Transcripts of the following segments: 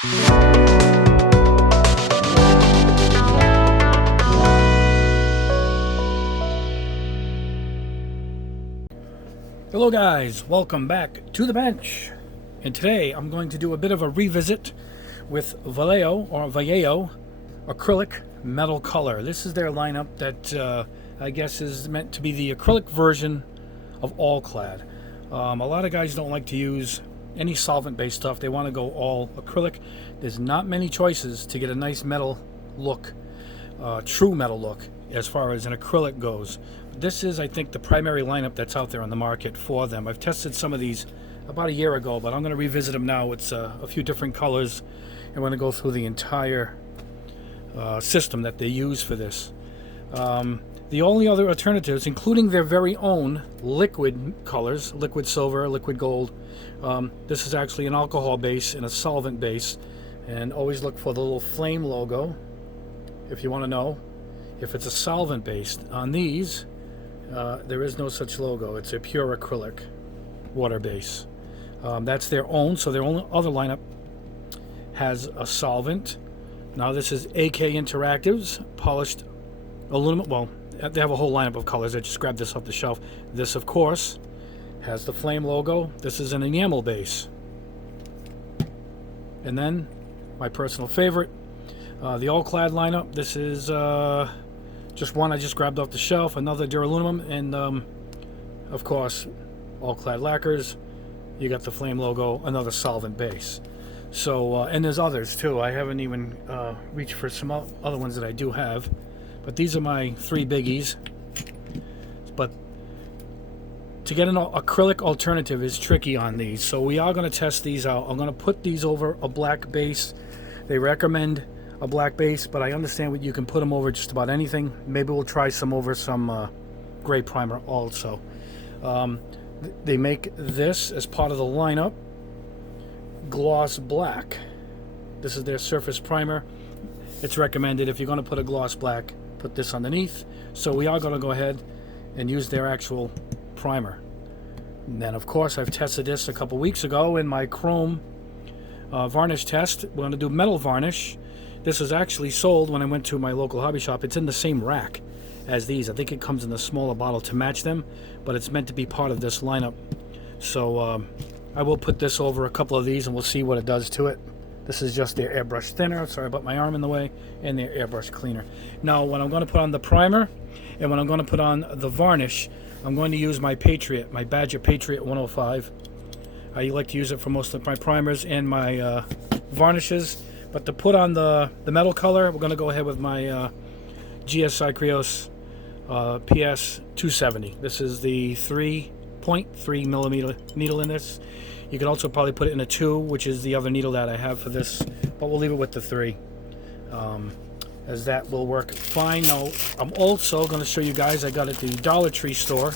Hello guys, welcome back to the bench, and today I'm going to do a bit of a revisit with Vallejo Acrylic Metal Color. This is their lineup that I guess is meant to be the acrylic version of Alclad. A lot of guys don't like to use any solvent based stuff. They want to go all acrylic. There's not many choices to get a nice metal look, true metal look as far as an acrylic goes. This is, I think, the primary lineup that's out there on the market for them. I've tested some of these about a year ago, but I'm going to revisit them now. It's a few different colors, and we're going to go through the entire system that they use for this. The only other alternatives, including their very own liquid colors, liquid silver, liquid gold. This is actually an alcohol base and a solvent base, and always look for the little flame logo if you want to know if it's a solvent based. On these, there is no such logo. It's a pure acrylic water base. That's their own, so their only other lineup has a solvent. Now this is AK Interactive's polished aluminum. Well, they have a whole lineup of colors. I just grabbed this off the shelf. This, of course, has the flame logo. This is an enamel base. And then, my personal favorite, the Alclad lineup. This is just one I just grabbed off the shelf. Another Dura Aluminum, and of course, Alclad Lacquers. You got the flame logo, another solvent base. So, and there's others too. I haven't even reached for some other ones that I do have. But these are my three biggies. But to get an acrylic alternative is tricky on these. So we are going to test these out. I'm going to put these over a black base. They recommend a black base, but I understand what you can put them over just about anything. Maybe we'll try some over some gray primer also. They make this as part of the lineup gloss black. This is their surface primer. It's recommended if you're going to put a gloss black, put this underneath. So we are going to go ahead and use their actual primer. And then, of course, I've tested this a couple weeks ago in my chrome varnish test. We're going to do metal varnish. This is actually sold when I went to my local hobby shop. It's in the same rack as these. I think it comes in the smaller bottle to match them, but it's meant to be part of this lineup. So I will put this over a couple of these and we'll see what it does to it. This is just their airbrush thinner. Sorry about my arm in the way. And their airbrush cleaner. Now, when I'm going to put on the primer and when I'm going to put on the varnish, I'm going to use my Patriot, my Badger Patriot 105. I like to use it for most of my primers and my varnishes. But to put on the metal color, we're going to go ahead with my GSI Krios PS 270. This is the 3.3 millimeter needle in this. You can also probably put it in a 2, which is the other needle that I have for this, but we'll leave it with the 3, as that will work fine. Now, I'm also going to show you guys, I got at the Dollar Tree store,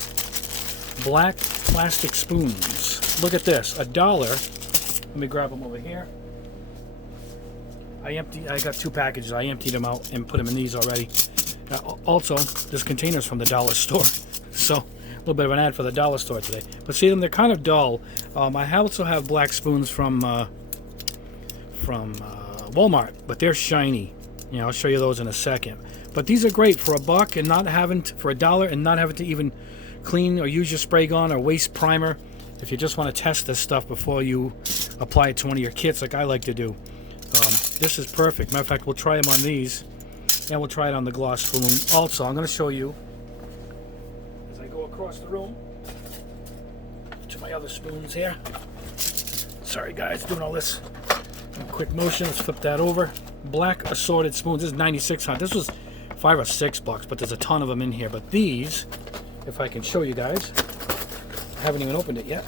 black plastic spoons. Look at this, $1. Let me grab them over here. I got 2 packages. I emptied them out and put them in these already. Also, this container's from the dollar store, so a little bit of an ad for the dollar store today. But see them, they're kind of dull. I also have black spoons from Walmart, but they're shiny. You know, I'll show you those in a second. But these are great for $1 and not having for $1 and not having to even clean or use your spray gun or waste primer. If you just want to test this stuff before you apply it to one of your kits, like I like to do, this is perfect. Matter of fact, we'll try them on these, and we'll try it on the gloss spoon. Also, I'm going to show you as I go across the room to my other spoons here. Sorry guys, doing all this in quick motion. Let's flip that over. Black assorted spoons. This is 96 cents. This was $5 or $6, but there's a ton of them in here. But these, if I can show you guys, I haven't even opened it yet.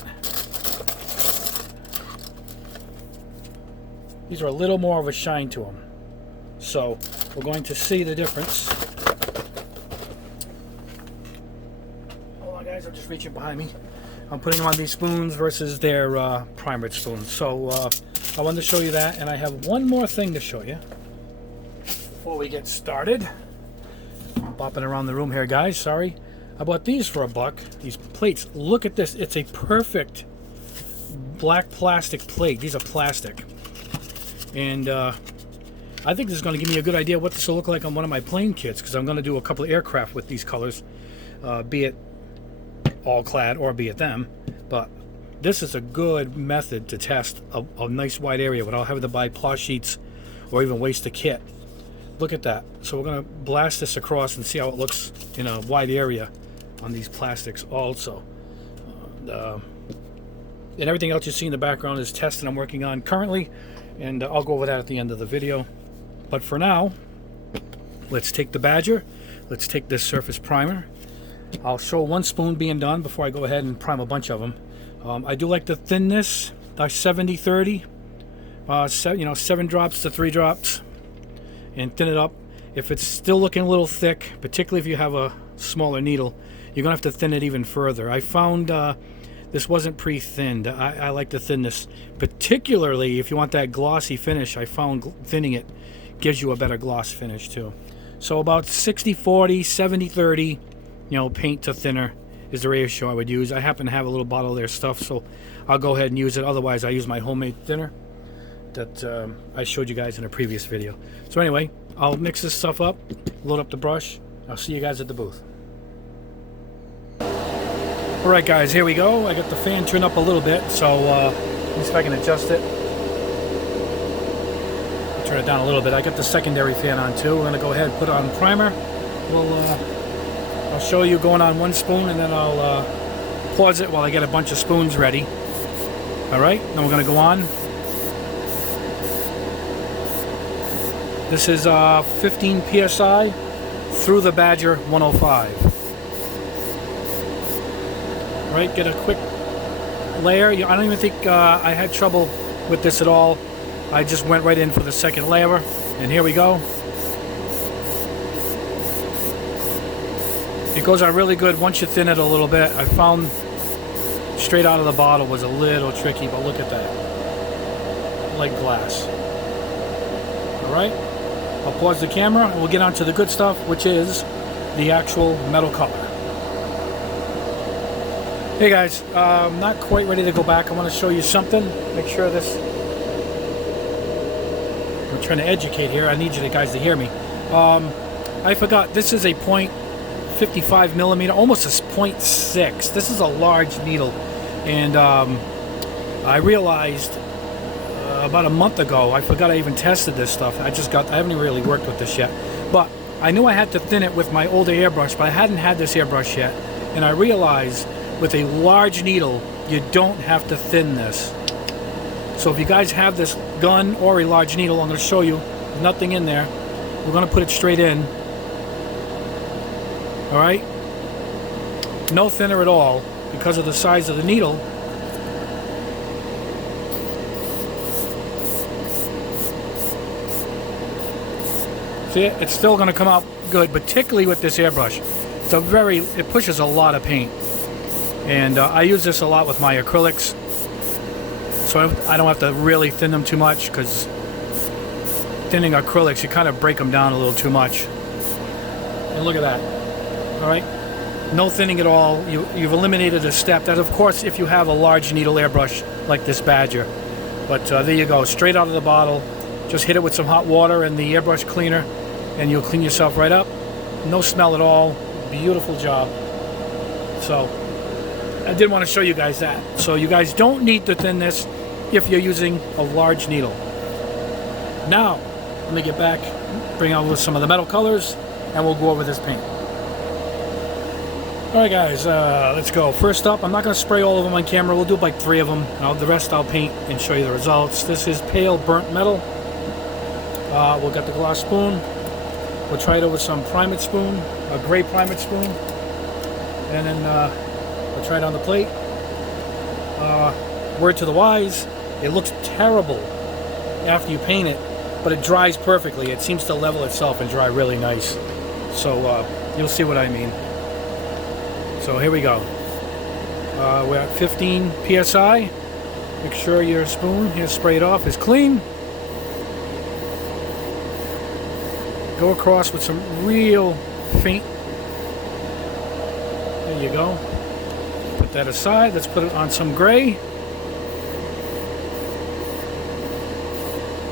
These are a little more of a shine to them. So we're going to see the difference. Hold on guys, I'm just reaching behind me. I'm putting them on these spoons versus their primered spoons. So I wanted to show you that, and I have one more thing to show you before we get started. I'm bopping around the room here, guys. Sorry. I bought these for $1. These plates. Look at this. It's a perfect black plastic plate. These are plastic. And I think this is going to give me a good idea what this will look like on one of my plane kits, because I'm going to do a couple of aircraft with these colors, be it Alclad or be it them. But this is a good method to test a nice wide area without having to buy ply sheets or even waste a kit. Look at that. So we're going to blast this across and see how it looks in a wide area on these plastics also. And everything else you see in the background is testing I'm working on currently, and I'll go over that at the end of the video. But for now, let's take the Badger, let's take this surface primer. I'll show one spoon being done before I go ahead and prime a bunch of them. I do like to thin this, like 70-30, 7 drops to 3 drops, and thin it up. If it's still looking a little thick, particularly if you have a smaller needle, you're gonna have to thin it even further. I found this wasn't pre-thinned. I like to thin this, particularly if you want that glossy finish. I found thinning it gives you a better gloss finish too. So about 60-40, 70-30, paint to thinner is the ratio I would use. I happen to have a little bottle of their stuff, so I'll go ahead and use it. Otherwise, I use my homemade thinner that I showed you guys in a previous video. So anyway, I'll mix this stuff up, load up the brush. I'll see you guys at the booth. Alright guys, here we go. I got the fan turned up a little bit, so let me see if I can adjust it. Turn it down a little bit. I got the secondary fan on too. We're going to go ahead and put on primer. I'll show you going on one spoon, and then I'll pause it while I get a bunch of spoons ready. Alright, then we're going to go on. This is 15 psi through the Badger 105. Right, get a quick layer. I don't even think I had trouble with this at all. I just went right in for the second layer, and here we go. It goes on really good once you thin it a little bit. I found straight out of the bottle was a little tricky, but look at that. Like glass. Alright, I'll pause the camera and we'll get on to the good stuff, which is the actual metal color. Hey guys, I'm not quite ready to go back. I want to show you something. Make sure this... I'm trying to educate here. I need you guys to hear me. I forgot. This is a .55 millimeter, almost a .6. This is a large needle. And I realized about a month ago, I forgot I even tested this stuff. I haven't really worked with this yet. But I knew I had to thin it with my older airbrush, but I hadn't had this airbrush yet. And I realized with a large needle, you don't have to thin this. So if you guys have this gun or a large needle, I'm going to show you, nothing in there. We're going to put it straight in. Alright? No thinner at all because of the size of the needle. See, it's still going to come out good, particularly with this airbrush. It pushes a lot of paint. And I use this a lot with my acrylics, so I don't have to really thin them too much, because thinning acrylics, you kind of break them down a little too much. And look at that. Alright? No thinning at all. You've eliminated a step. That, of course, if you have a large needle airbrush like this Badger. But there you go. Straight out of the bottle. Just hit it with some hot water and the airbrush cleaner, and you'll clean yourself right up. No smell at all. Beautiful job. So I did want to show you guys that. So you guys don't need to thin this if you're using a large needle. Now, let me get back, bring out with some of the metal colors, and we'll go over this paint. Alright guys, let's go. First up, I'm not going to spray all of them on camera. We'll do like 3 of them. The rest I'll paint and show you the results. This is pale burnt metal. We'll get the glass spoon. We'll try it over some primate spoon, a gray primate spoon. And then we'll try it on the plate. Word to the wise, it looks terrible after you paint it, but it dries perfectly. It seems to level itself and dry really nice. So you'll see what I mean. So here we go. We're at 15 psi. Make sure your spoon, here sprayed off, is clean. Go across with some real faint. There you go. Put that aside. Let's put it on some gray.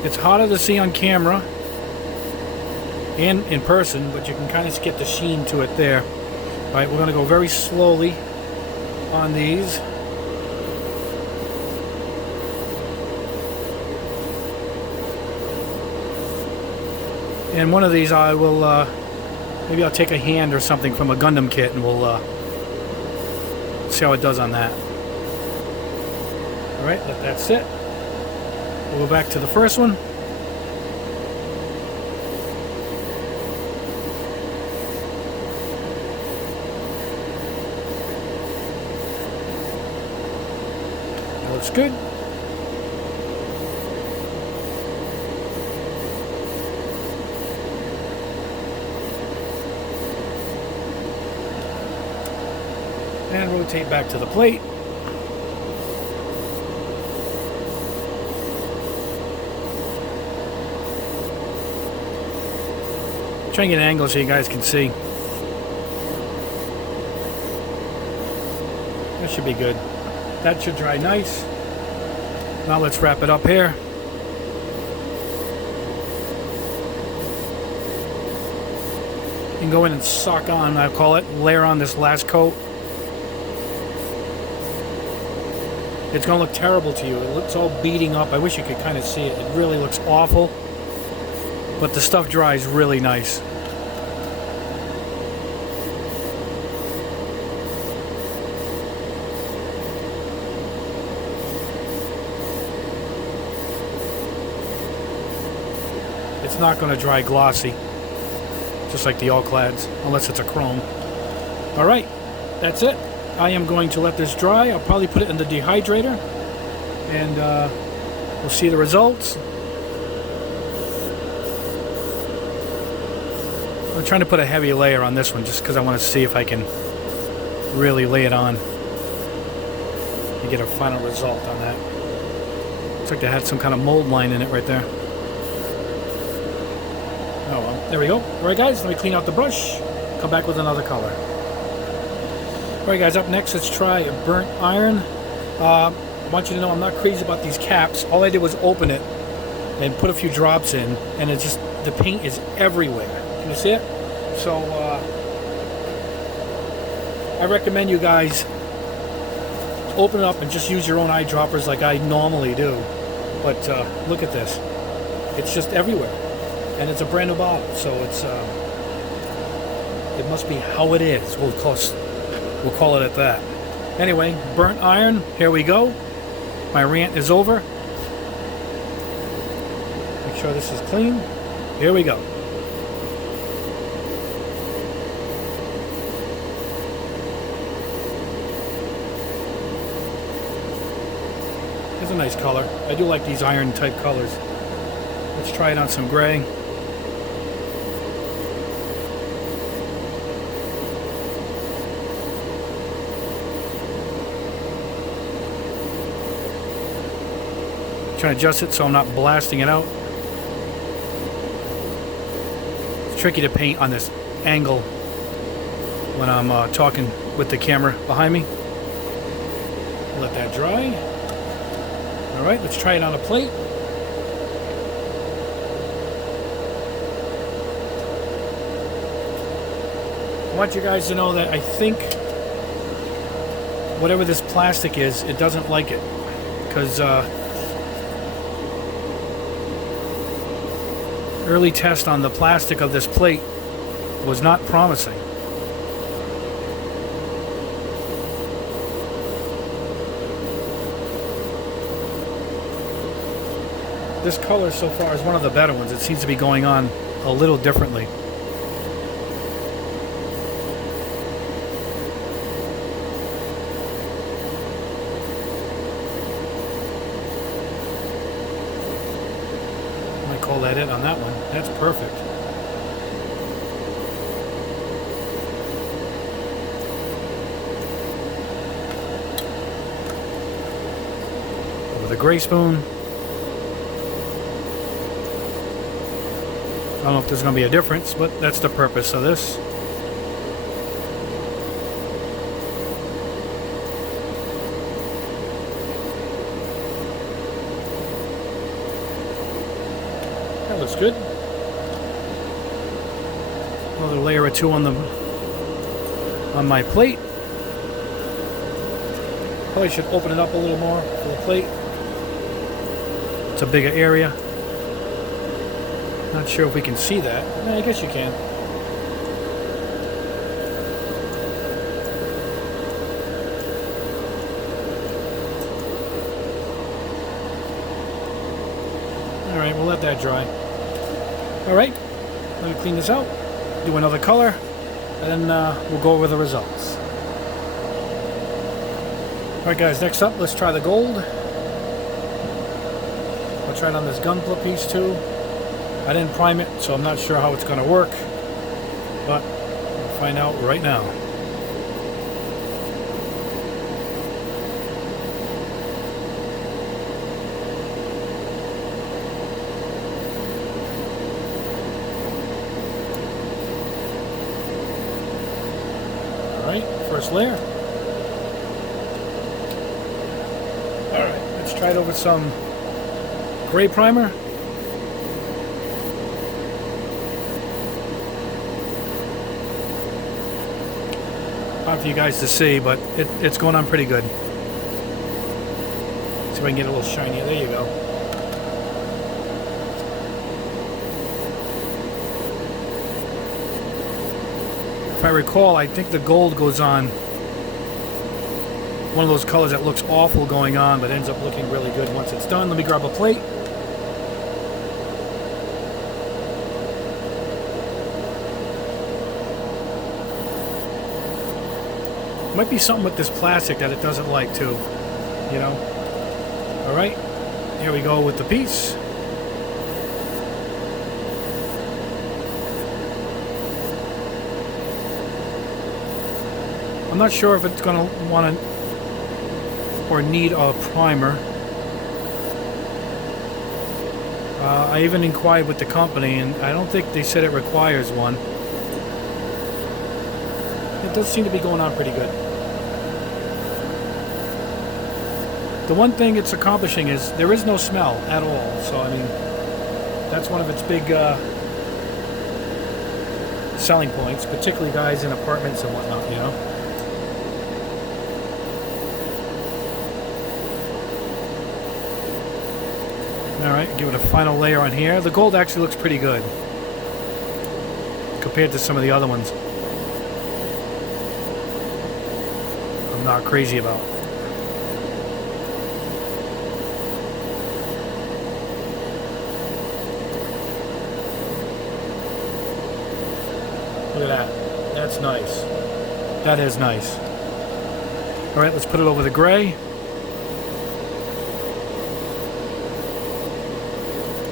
It's harder to see on camera and in person, but you can kind of get the sheen to it there. All right, we're going to go very slowly on these. And one of these I will, maybe I'll take a hand or something from a Gundam kit and we'll see how it does on that. All right, let that sit. We'll go back to the first one. That looks good. And rotate back to the plate. Try and get an angle so you guys can see. That should be good. That should dry nice. Now let's wrap it up here. You can go in and sock on, I call it, layer on this last coat. It's going to look terrible to you. It looks all beating up. I wish you could kind of see it. It really looks awful. But the stuff dries really nice. It's not going to dry glossy, just like the Alclads, unless it's a chrome. All right, that's it. I am going to let this dry. I'll probably put it in the dehydrator, and we'll see the results. I'm trying to put a heavy layer on this one just because I want to see if I can really lay it on and get a final result on that. Looks like they had some kind of mold line in it right there. Oh well, there we go. Alright guys, let me clean out the brush, come back with another color. Alright guys, up next let's try a burnt iron. I want you to know I'm not crazy about these caps. All I did was open it and put a few drops in, and it's just, the paint is everywhere. Can you see it? So I recommend you guys open it up and just use your own eyedroppers like I normally do. But look at this. It's just everywhere. And it's a brand new bottle, so it's it must be how it is. We'll call it at that. Anyway, burnt iron, here we go. My rant is over. Make sure this is clean. Here we go. It's a nice color. I do like these iron type colors. Let's try it on some gray. Trying to adjust it so I'm not blasting it out. It's tricky to paint on this angle when I'm talking with the camera behind me. Let that dry. Alright, let's try it on a plate. I want you guys to know that I think whatever this plastic is, it doesn't like it. Because early test on the plastic of this plate was not promising. This color so far is one of the better ones. It seems to be going on a little differently. I might call that it on that one. That's perfect. With a gray spoon. I don't know if there's going to be a difference, but that's the purpose of this. That looks good. Another layer or two on my plate. Probably should open it up a little more for the plate. It's a bigger area. Not sure if we can see that. I guess you can. Alright, we'll let that dry. Alright, let me clean this out, do another color, and then we'll go over the results. Alright guys, next up, let's try the gold. I'll try it on this Gunpla piece too. I didn't prime it, so I'm not sure how it's going to work, but we'll find out right now. Alright, first layer. Alright, let's try it over some gray primer. Hard for you guys to see, but it's going on pretty good. See if I can get a little shinier. There you go. If I recall, I think the gold goes on one of those colors that looks awful going on, but ends up looking really good once it's done. Let me grab a plate. Might be something with this plastic that it doesn't like too, you know. Alright, here we go with the piece. I'm not sure if it's going to want to or need a primer. I even inquired with the company, and I don't think they said it requires one. It does seem to be going on pretty good. The one thing it's accomplishing is there is no smell at all. So, I mean, that's one of its big selling points, particularly guys in apartments and whatnot, you know. Alright, give it a final layer on here. The gold actually looks pretty good compared to some of the other ones I'm not crazy about. Look at that. That's nice. That is nice. Alright, let's put it over the gray.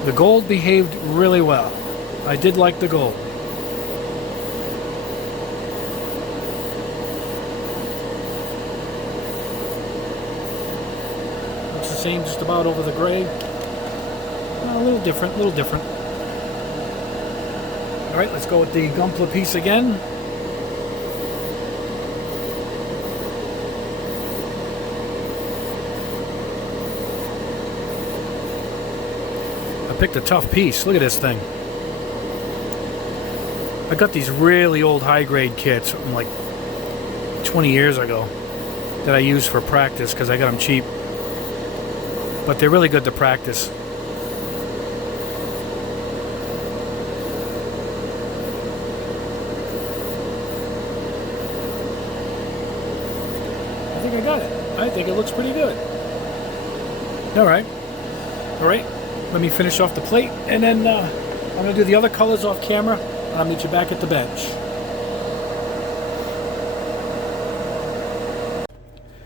The gold behaved really well. I did like the gold. Looks the same just about over the gray. A little different, a little different. Alright, let's go with the Gunpla piece again. Picked a tough piece. Look at this thing. I got these really old high-grade kits from like 20 years ago that I use for practice because I got them cheap. But they're really good to practice. I think I got it. I think it looks pretty good. Alright. Alright. Let me finish off the plate, and then I'm going to do the other colors off camera, and I'll meet you back at the bench.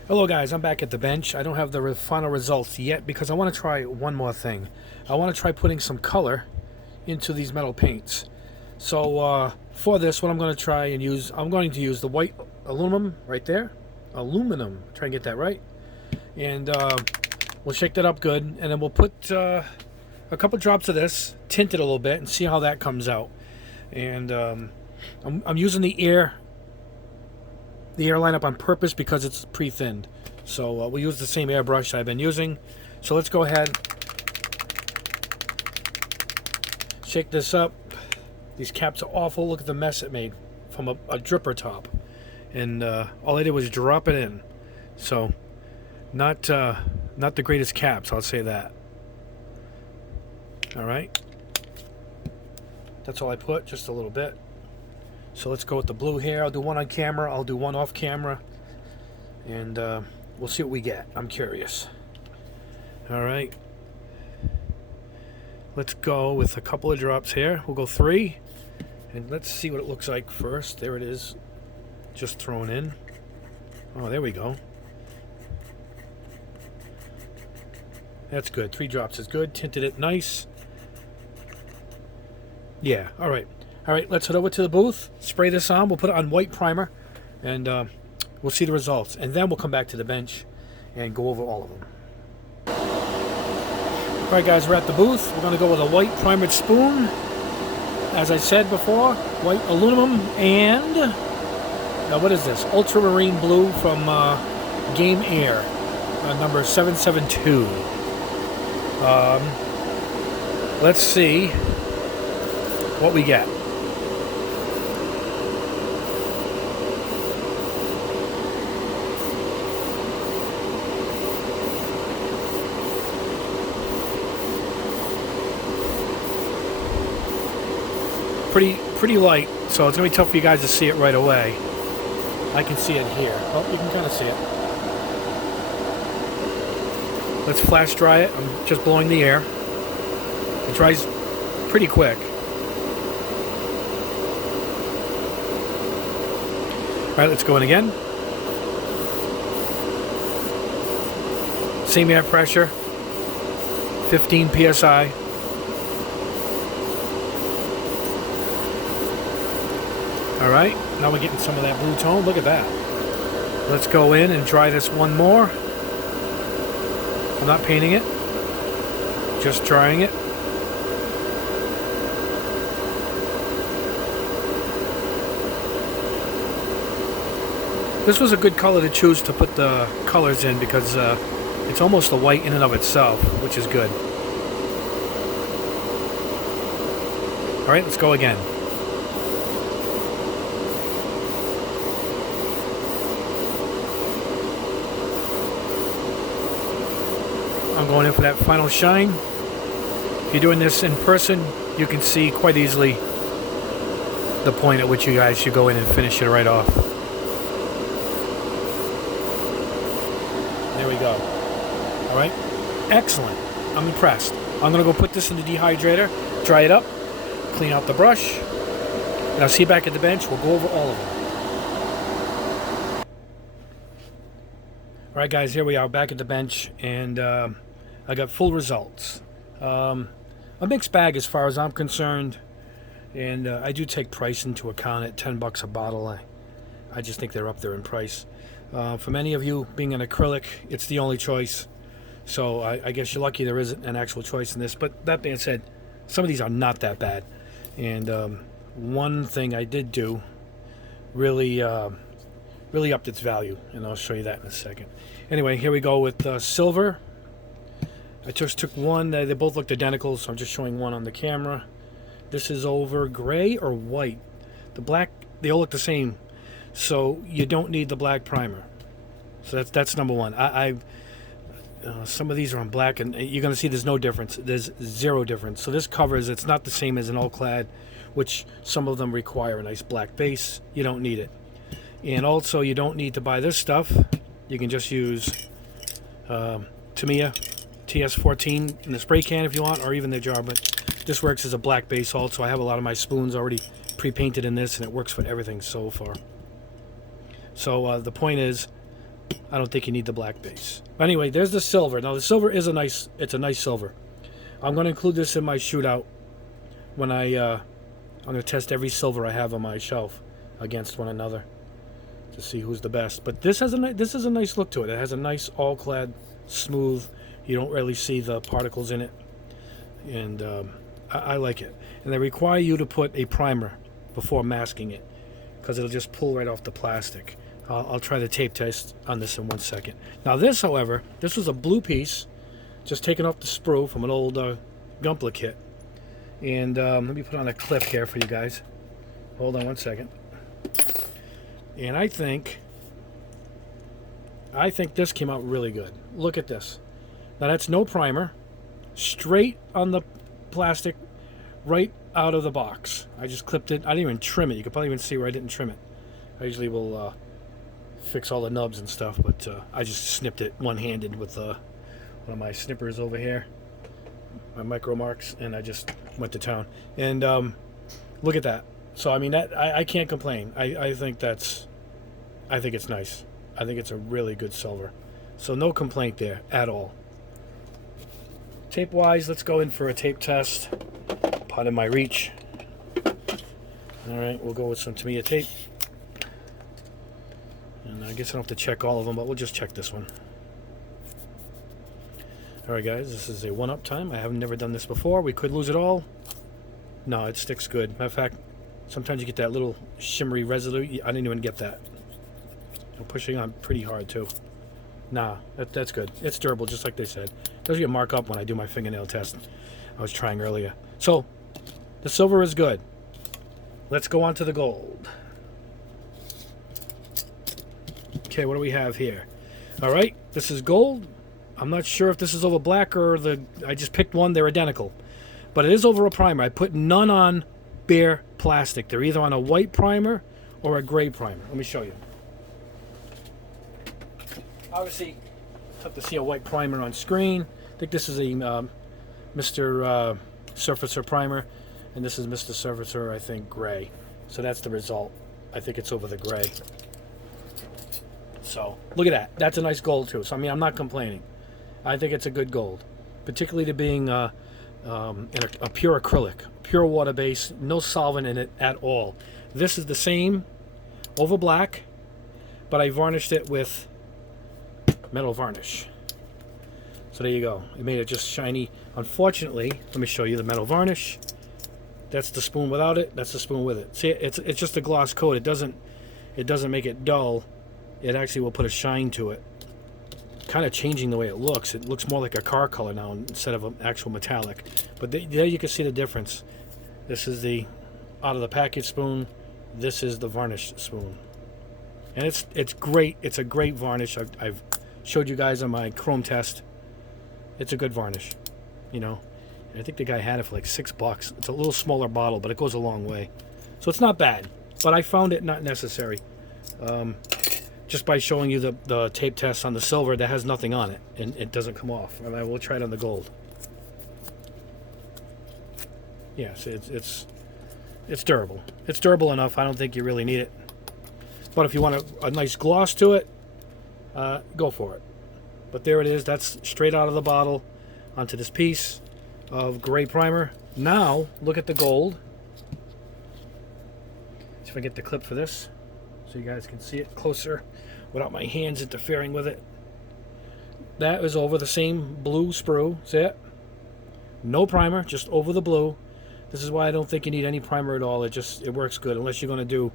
Hello guys, I'm back at the bench. I don't have the final results yet because I want to try one more thing. I want to try putting some color into these metal paints. So for this, what I'm going to try and use, I'm going to use the white aluminum right there. Aluminum, try and get that right. And we'll shake that up good, and then we'll put a couple drops of this, tint it a little bit, and see how that comes out. And I'm using the air lineup on purpose because it's pre-thinned. So we'll use the same airbrush I've been using. So let's go ahead shake this up. These caps are awful. Look at the mess it made from a dripper top. And all I did was drop it in. So, not the greatest caps, I'll say that. Alright. That's all I put, just a little bit. So let's go with the blue here. I'll do one on camera, I'll do one off camera. And we'll see what we get. I'm curious. Alright. Let's go with a couple of drops here. We'll go 3. And let's see what it looks like first. There it is. Just thrown in. Oh, there we go. That's good. 3 drops is good. Tinted it nice. Yeah, alright. Alright, let's head over to the booth. Spray this on. We'll put it on white primer. And we'll see the results. And then we'll come back to the bench and go over all of them. Alright guys, we're at the booth. We're going to go with a white primered spoon. As I said before, white aluminum and... Now what is this? Ultramarine blue from Game Air. Number 772. Let's see what we get. Pretty light, so it's gonna be tough for you guys to see it right away. I can see it here. Oh, you can kind of see it. Let's flash dry it. I'm just blowing the air. It dries pretty quick. Alright, let's go in again. Same air pressure. 15 psi. Alright, now we're getting some of that blue tone. Look at that. Let's go in and try this one more. I'm not painting it, just trying it. This was a good color to choose to put the colors in because it's almost a white in and of itself, which is good. Alright, let's go again. I'm going in for that final shine. If you're doing this in person, you can see quite easily the point at which you guys should go in and finish it right off. There we go. Alright. Excellent. I'm impressed. I'm going to go put this in the dehydrator, dry it up, clean out the brush, and I'll see you back at the bench. We'll go over all of them. Alright guys, here we are back at the bench, and I got full results. A mixed bag as far as I'm concerned, and I do take price into account at $10 a bottle. I just think they're up there in price. For many of you, being an acrylic, it's the only choice. So I guess you're lucky there isn't an actual choice in this. But that being said, some of these are not that bad. And one thing I did do really upped its value, and I'll show you that in a second. Anyway, here we go with silver. I just took one. They both looked identical, so I'm just showing one on the camera. This is over gray or white. The black, they all look the same, so you don't need the black primer. So that's number one. Some of these are on black, and you're going to see there's no difference. There's zero difference. So this covers, it's not the same as an Alclad, which some of them require a nice black base. You don't need it. And also, you don't need to buy this stuff. You can just use Tamiya TS14 in the spray can if you want, or even the jar, but this works as a black base also. I have a lot of my spoons already pre-painted in this, and it works for everything so far. So the point is, I don't think you need the black base. But anyway, there's the silver. Now the silver is a nice silver. I'm going to include this in my shootout when I'm going to test every silver I have on my shelf against one another to see who's the best. But this has this is a nice look to it. It has a nice all-clad, smooth. You don't really see the particles in it, and I like it. And they require you to put a primer before masking it, because it'll just pull right off the plastic. I'll try the tape test on this in 1 second. Now this, however, this was a blue piece, just taken off the sprue from an old Gunpla kit, And let me put on a clip here for you guys. Hold on one second. And I think this came out really good. Look at this. Now that's no primer. Straight on the plastic, right out of the box. I just clipped it. I didn't even trim it. You can probably even see where I didn't trim it. I usually will fix all the nubs and stuff, but I just snipped it one-handed with one of my snippers over here, my micro marks, and I just went to town. And look at that. So I mean, that I can't complain. I think it's nice. I think it's a really good silver. So no complaint there at all. Tape wise, let's go in for a tape test. Pardon my reach. All right, we'll go with some Tamiya tape. And I guess I don't have to check all of them, but we'll just check this one. All right, guys, this is a one-up time. I have never done this before. We could lose it all. No, it sticks good. Matter of fact, sometimes you get that little shimmery residue. I didn't even get that. I'm pushing on pretty hard, too. Nah, that's good. It's durable, just like they said. It doesn't get marked up when I do my fingernail test I was trying earlier. So, the silver is good. Let's go on to the gold. Okay, what do we have here? All right, this is gold. I'm not sure if this is over black or I just picked one. They're identical. But it is over a primer. I put none on bare plastic. They're either on a white primer or a gray primer. Let me show you. Obviously, it's tough to see a white primer on screen. I think this is a Mr. Surfacer primer, and this is Mr. Surfacer, I think, gray. So that's the result. I think it's over the gray. So look at that. That's a nice gold too. So I mean, I'm not complaining. I think it's a good gold, particularly to being in a pure acrylic, pure water base, no solvent in it at all. This is the same over black, but I varnished it with metal varnish. So there you go. It made it just shiny. Unfortunately, let me show you the metal varnish. That's the spoon without it. That's the spoon with it. See, it's just a gloss coat. It doesn't make it dull. It actually will put a shine to it. Kind of changing the way it looks. It looks more like a car color now instead of an actual metallic. But there you can see the difference. This is the out of the package spoon. This is the varnish spoon. And it's great. It's a great varnish. I've showed you guys on my chrome test. It's a good varnish, you know. And I think the guy had it for like $6. It's a little smaller bottle, but it goes a long way. So it's not bad. But I found it not necessary. Just by showing you the tape test on the silver that has nothing on it and it doesn't come off. And I will try it on the gold. Yes, it's durable. It's durable enough. I don't think you really need it. But if you want a nice gloss to it, go for it. But there it is. That's straight out of the bottle onto this piece of gray primer. Now look at the gold. See if I get the clip for this so you guys can see it closer without my hands interfering with it. That is over the same blue sprue. See it? No primer, just over the blue. This is why I don't think you need any primer at all. It works good. Unless you're going to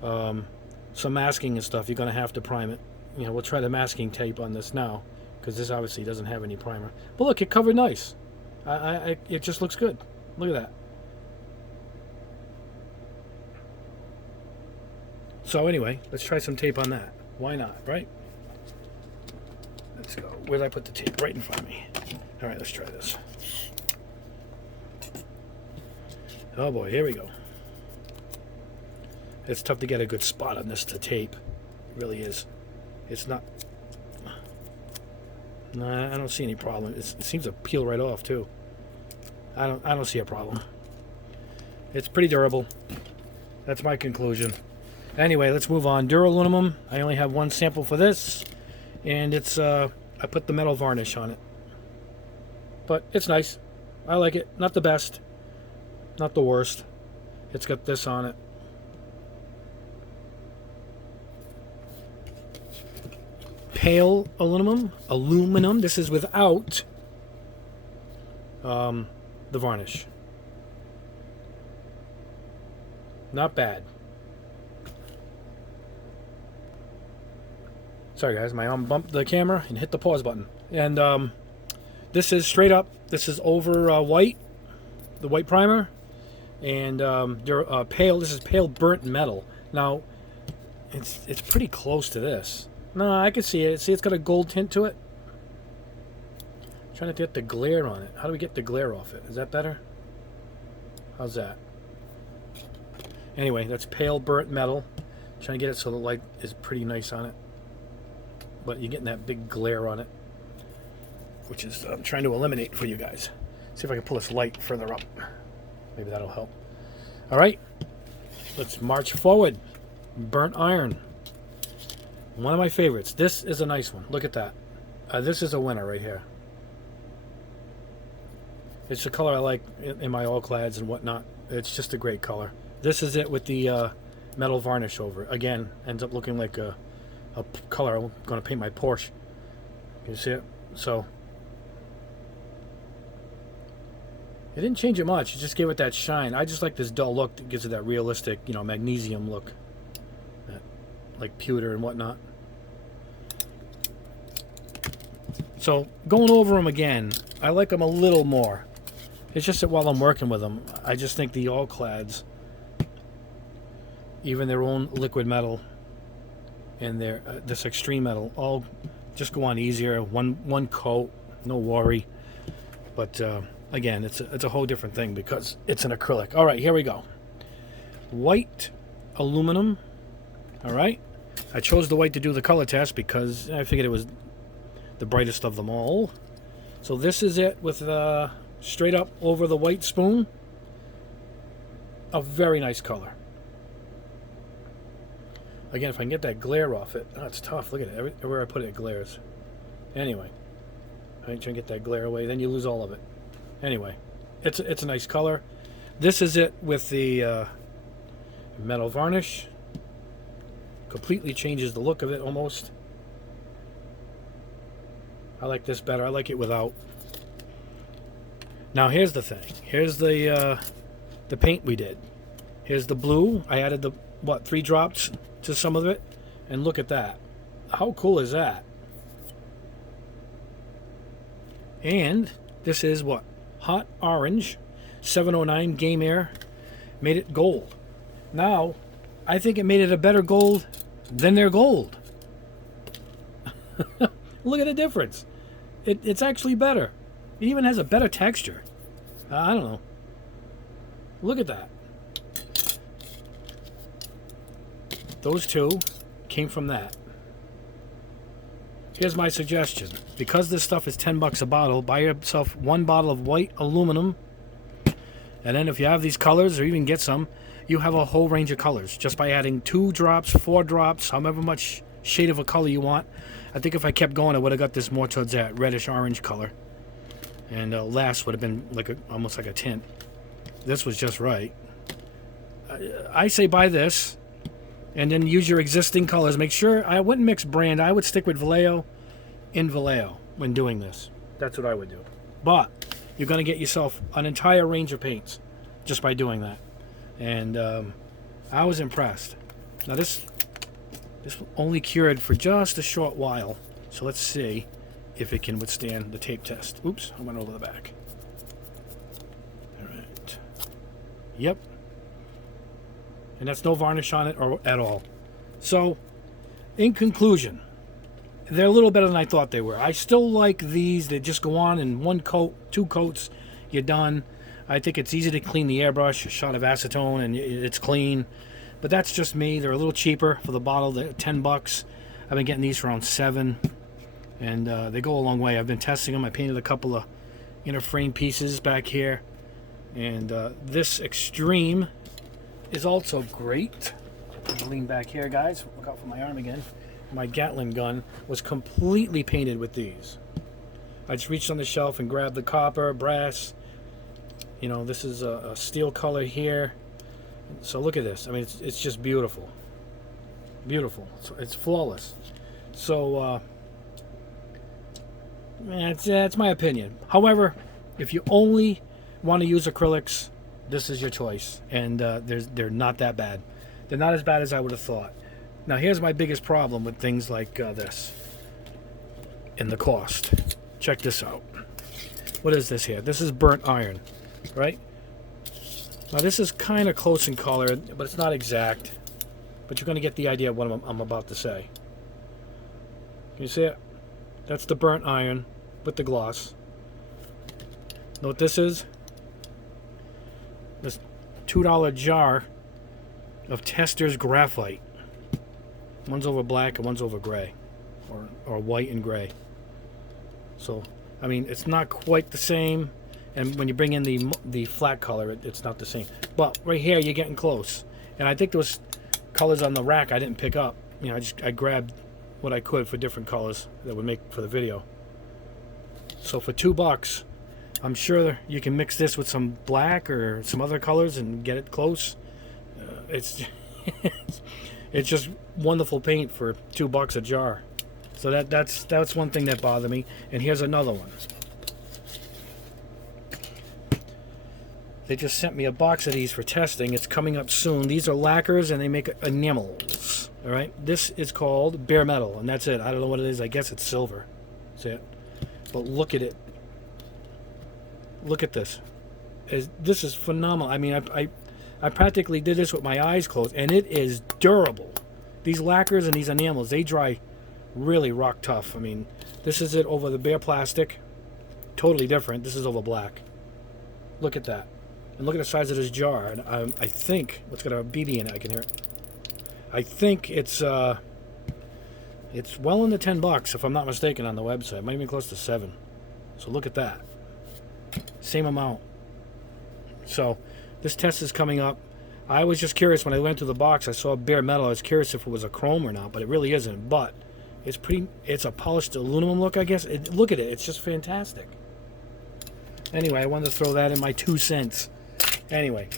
do some masking and stuff, you're going to have to prime it. You know, we'll try the masking tape on this now because this obviously doesn't have any primer. But look, it covered nice. It just looks good. Look at that. So anyway, let's try some tape on that. Why not, right? Let's go. Where did I put the tape? Right in front of me. All right, let's try this. Oh boy, here we go. It's tough to get a good spot on this to tape. It really is. It's not. Nah, I don't see any problem. It seems to peel right off too. I don't see a problem. It's pretty durable. That's my conclusion. Anyway, let's move on. Dura Aluminum. I only have one sample for this, and it's I put the metal varnish on it. But it's nice. I like it. Not the best. Not the worst. It's got this on it. Pale aluminum. This is without the varnish. Not bad. Sorry guys, my arm bumped the camera and hit the pause button. And this is straight up. This is over white. the white primer, and pale. This is pale burnt metal. Now, it's pretty close to this. No, I can see it. See, it's got a gold tint to it. I'm trying to get the glare on it. How do we get the glare off it? Is that better? How's that? Anyway, that's pale burnt metal. I'm trying to get it so the light is pretty nice on it, but you're getting that big glare on it, which is I'm trying to eliminate for you guys. See if I can pull this light further up. Maybe that'll help. All right, let's march forward. Burnt iron. One of my favorites. This is a nice one. Look at that. This is a winner right here. It's the color I like in my Alclads and whatnot. It's just a great color. This is it with the metal varnish over it. Again, ends up looking like a color I'm going to paint my Porsche. You see it? So it didn't change it much. It just gave it that shine. I just like this dull look that gives it that realistic, you know, magnesium look, that, like pewter and whatnot. So going over them again, I like them a little more. It's just that while I'm working with them, I just think the Alclads, even their own liquid metal and their this extreme metal, all just go on easier. One coat, no worry. But again, it's a whole different thing because it's an acrylic. All right, here we go. White aluminum. All right. I chose the white to do the color test because I figured it was the brightest of them all. So this is it with straight up over the white spoon. A very nice color. Again, if I can get that glare off it. Oh, it's tough. Look at it. Everywhere I put it, it glares. Anyway, I'm trying to get that glare away. Then you lose all of it. Anyway, it's a nice color. This is it with the metal varnish. Completely changes the look of it almost. I like this better. I like it without. Now here's the thing. Here's the paint we did. Here's the blue. I added the 3 drops to some of it, and look at that. How cool is that? And this is what? Hot orange, 709 Game Air, made it gold. Now, I think it made it a better gold than their gold. Look at the difference. It's actually better. It even has a better texture. I don't know. Look at that. Those two came from that. Here's my suggestion. Because this stuff is $10 a bottle, buy yourself 1 bottle of white aluminum. And then if you have these colors, or even get some, you have a whole range of colors. Just by adding 2 drops, 4 drops, however much shade of a color you want. I think if I kept going, I would have got this more towards that reddish orange color. And last would have been like almost like a tint. This was just right. I say buy this. And then use your existing colors. Make sure, I wouldn't mix brand. I would stick with Vallejo in Vallejo when doing this. That's what I would do. But you're going to get yourself an entire range of paints just by doing that. And I was impressed. Now this only cured for just a short while. So let's see if it can withstand the tape test. Oops, I went over the back. All right. Yep. And that's no varnish on it or at all. So, in conclusion, they're a little better than I thought they were. I still like these. They just go on in 1 coat, 2 coats, you're done. I think it's easy to clean the airbrush, a shot of acetone, and it's clean. But that's just me. They're a little cheaper for the bottle. They're $10. I've been getting these for around $7. And they go a long way. I've been testing them. I painted a couple of inner frame pieces back here. And this Extreme is also great. I'll lean back here, guys. Look out for my arm again. My Gatling gun was completely painted with these. I just reached on the shelf and grabbed the copper, brass. You know, this is a steel color here. So look at this. I mean, it's just beautiful. Beautiful. It's flawless. So, that's my opinion. However, if you only want to use acrylics, this is your choice, and they're not that bad. They're not as bad as I would have thought. Now, here's my biggest problem with things like this, and the cost. Check this out. What is this here? This is burnt iron, right? Now this is kind of close in color, but it's not exact. But you're going to get the idea of what I'm about to say. Can you see it? That's the burnt iron with the gloss. Know what this is? This $2 jar of Tester's graphite. One's over black and one's over gray, or white and gray. So, I mean, it's not quite the same, and when you bring in the flat color, it's not the same. But right here, you're getting close. And I think there was colors on the rack I didn't pick up. You know, I grabbed what I could for different colors that would make for the video. So for $2, I'm sure you can mix this with some black or some other colors and get it close. It's it's just wonderful paint for $2 a jar. So that's one thing that bothered me. And here's another one. They just sent me a box of these for testing. It's coming up soon. These are lacquers and they make enamels. All right. This is called bare metal, and that's it. I don't know what it is. I guess it's silver. That's it. But look at it. Look at this. This is phenomenal. I mean, I practically did this with my eyes closed, and it is durable. These lacquers and these enamels, they dry really rock tough. I mean, this is it over the bare plastic. Totally different. This is over black. Look at that. And look at the size of this jar. And I think, it's got a BB in it, I can hear it. I think it's well under $10 if I'm not mistaken on the website. It might be close to $7. So look at that. Same amount. So this test is coming up. I was just curious when I went through the box. I saw bare metal. I was curious if it was a chrome or not, but it really isn't. But it's a polished aluminum look, I guess. Look at it. It's just fantastic. Anyway, I wanted to throw that in my 2 cents. Anyway,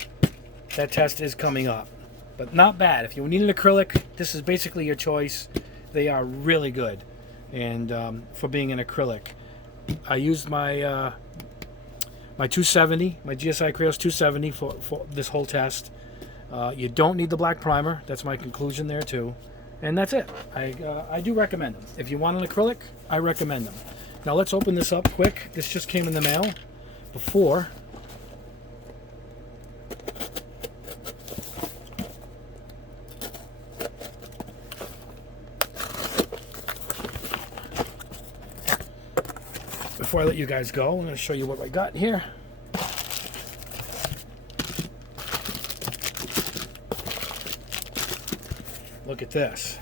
that test is coming up. But not bad. If you need an acrylic, this is basically your choice. They are really good. And for being an acrylic, I used my my 270, my GSI Creos 270 for this whole test. You don't need the black primer. That's my conclusion there too. And that's it. I do recommend them. If you want an acrylic, I recommend them. Now let's open this up quick. This just came in the mail before I let you guys go. I'm going to show you what I got here. Look at this.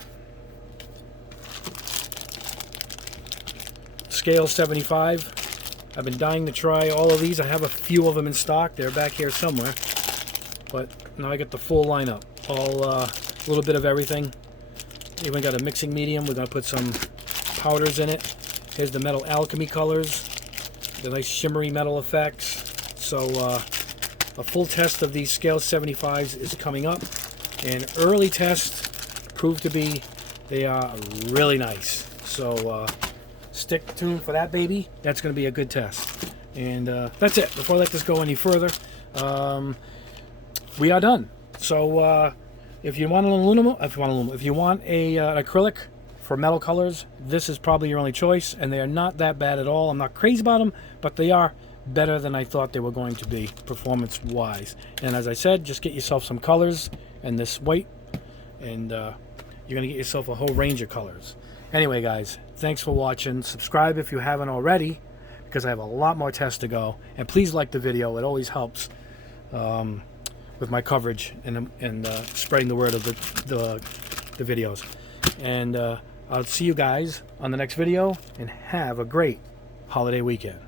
Scale 75. I've been dying to try all of these. I have a few of them in stock. They're back here somewhere. But now I got the full lineup. All a little bit of everything. Even got a mixing medium. We're going to put some powders in it. Here's the metal alchemy colors, the nice shimmery metal effects. So a full test of these scale 75s is coming up. And early tests proved to be they are really nice. So stick tuned for that, baby. That's going to be a good test. And that's it. Before I let this go any further, we are done. So if you want an aluminum, if you want an acrylic for metal colors, this is probably your only choice, and they are not that bad at all. I'm not crazy about them, but they are better than I thought they were going to be, performance-wise. And as I said, just get yourself some colors and this white, and you're going to get yourself a whole range of colors. Anyway, guys, thanks for watching. Subscribe if you haven't already, because I have a lot more tests to go. And please like the video. It always helps with my coverage and spreading the word of the videos. And I'll see you guys on the next video, and have a great holiday weekend.